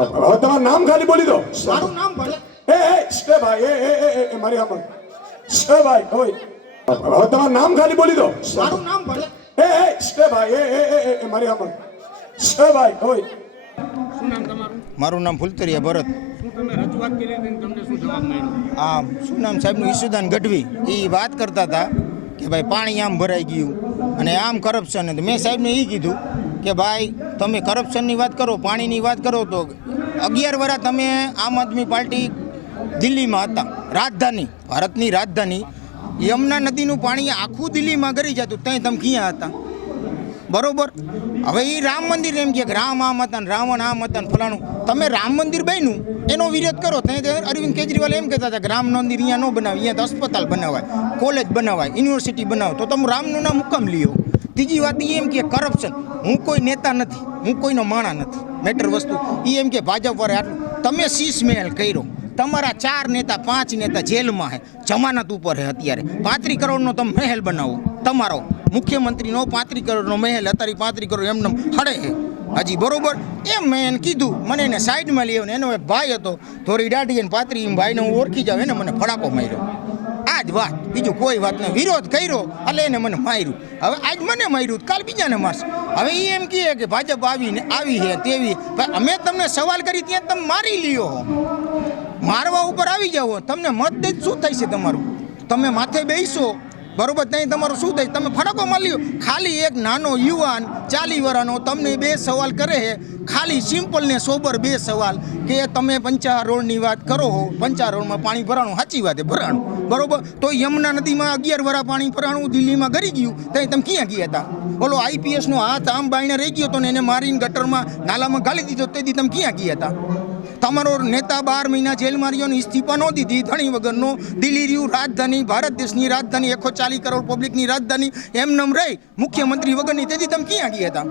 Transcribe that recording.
તમારું નામ ખાલી બોલી દો. મારું નામ ભલે સ્ટે ભાઈ એ મારી સામે સ્ટે ભાઈ ઓય તમારું નામ ખાલી બોલી દો. મારું નામ ભલે સ્ટે ભાઈ એ મારી સામે સ્ટે ભાઈ ઓય. શું નામ તમારું? મારું નામ ફુલતરિયા ભરત. શું તમે રજૂઆત કરી હતી ને તમને શું જવાબ મળ્યો? આ શું નામ સાહેબનું ઈસુદાન ગઢવી એ વાત કરતા હતા કે ભાઈ પાણી આમ ભરાઈ ગયું અને આમ કરપ્શન. મેં સાહેબને એ કીધું કે ભાઈ તમે કરપ્શનની વાત કરો, પાણીની વાત કરો તો 11 વર્ષ તમે આમ આદમી પાર્ટી દિલ્હીમાં હતા, રાજધાની ભારતની રાજધાની, યમુના નદીનું પાણી આખું દિલ્હીમાં ગરી જતું, ત્યાં તમે ક્યાં હતા? બરોબર. હવે એ રામ મંદિર એમ કે રામ આમ હતા ને રાવણ આમ હતા ને ફલાણું. તમે રામ મંદિર બન્યું એનો વિરોધ કરો. ત્યાં અરવિંદ કેજરીવાલ એમ કહેતા હતા કે રામ મંદિર અહીંયા ન બનાવે, અહીંયા તો અસ્પતાલ બનાવાય, કોલેજ બનાવાય, યુનિવર્સિટી બનાવો, તો તમે રામનું નામ હુકમ લ્યો. ત્રીજી વાત એમ કે કરપ્શન. હું કોઈ નેતા નથી, હું કોઈનો માણા નથી. મેટર વસ્તુ એ એમ કે ભાજપ વાળા આટલું તમે શીશ મહેલ કર્યો, તમારા 4 નેતા 5 નેતા જેલમાં હે, જમાનત ઉપર હે અત્યારે. 35 કરોડનો તમે મહેલ બનાવો, તમારો મુખ્યમંત્રીનો 35 કરોડનો મહેલ અત્યારે 35 કરોડ એમને હડે હે હજી. બરોબર. એમ મેં એને કીધું, મને એને સાઈડમાં લઈ આવ્યો ને એનો એક ભાઈ હતો થોડી દાઢી અને પાતરી, એમ ભાઈને હું ઓળખી જાઉં, એને મને ફડાકો માર્યો. આ જ વાત, બીજું કોઈ વાત નહીં. વિરોધ કર્યો એટલે એને મને માર્યું. હવે આજ મને માર્યું, કાલ બીજાને મારશે. હવે એ એમ કહે કે ભાજપ આવી છે તેવી. અમે તમને સવાલ કરી ત્યાં તમે મારી લ્યો હો, મારવા ઉપર આવી જાઓ. તમને મત દે શું થાય છે તમારું? તમે માથે બેસો બરોબર, ત્યાં તમારું શું થાય? તમે ફરકો માલ્યો. ખાલી એક નાનો યુવાન 40 વર્ષનો તમને 2 સવાલ કરે છે, ખાલી સિમ્પલ ને સોબર 2 સવાલ કે તમે પંચા રોડની વાત કરો હો, પંચા રોડમાં પાણી ભરાણું, સાચી વાત છે ભરાણું બરોબર. તો યમુના નદીમાં 11 વર્ષ પાણી ભરાણું, દિલ્હીમાં ગરી ગયું, ત્યાં તમે ક્યાં ગયા હતા? ઓલો IPSનો હાથ આમ બાઈને રહી ગયો હતો ને એને મારીને ગટરમાં નાલામાં ગાલી દીધો, તેથી તમે ક્યાં ગયા હતા? તમારો નેતા 12 મહિના જેલમાં રહ્યો ને ઇસ્તીફા ન દીધી, ધણી વગરનો. દિલ્હી રહ્યું રાજધાની, ભારત દેશની રાજધાની, 140 કરોડ પબ્લિકની રાજધાની, એમનેમ રહી મુખ્યમંત્રી વગરની, તેથી તમે ક્યાં ગયા હતા?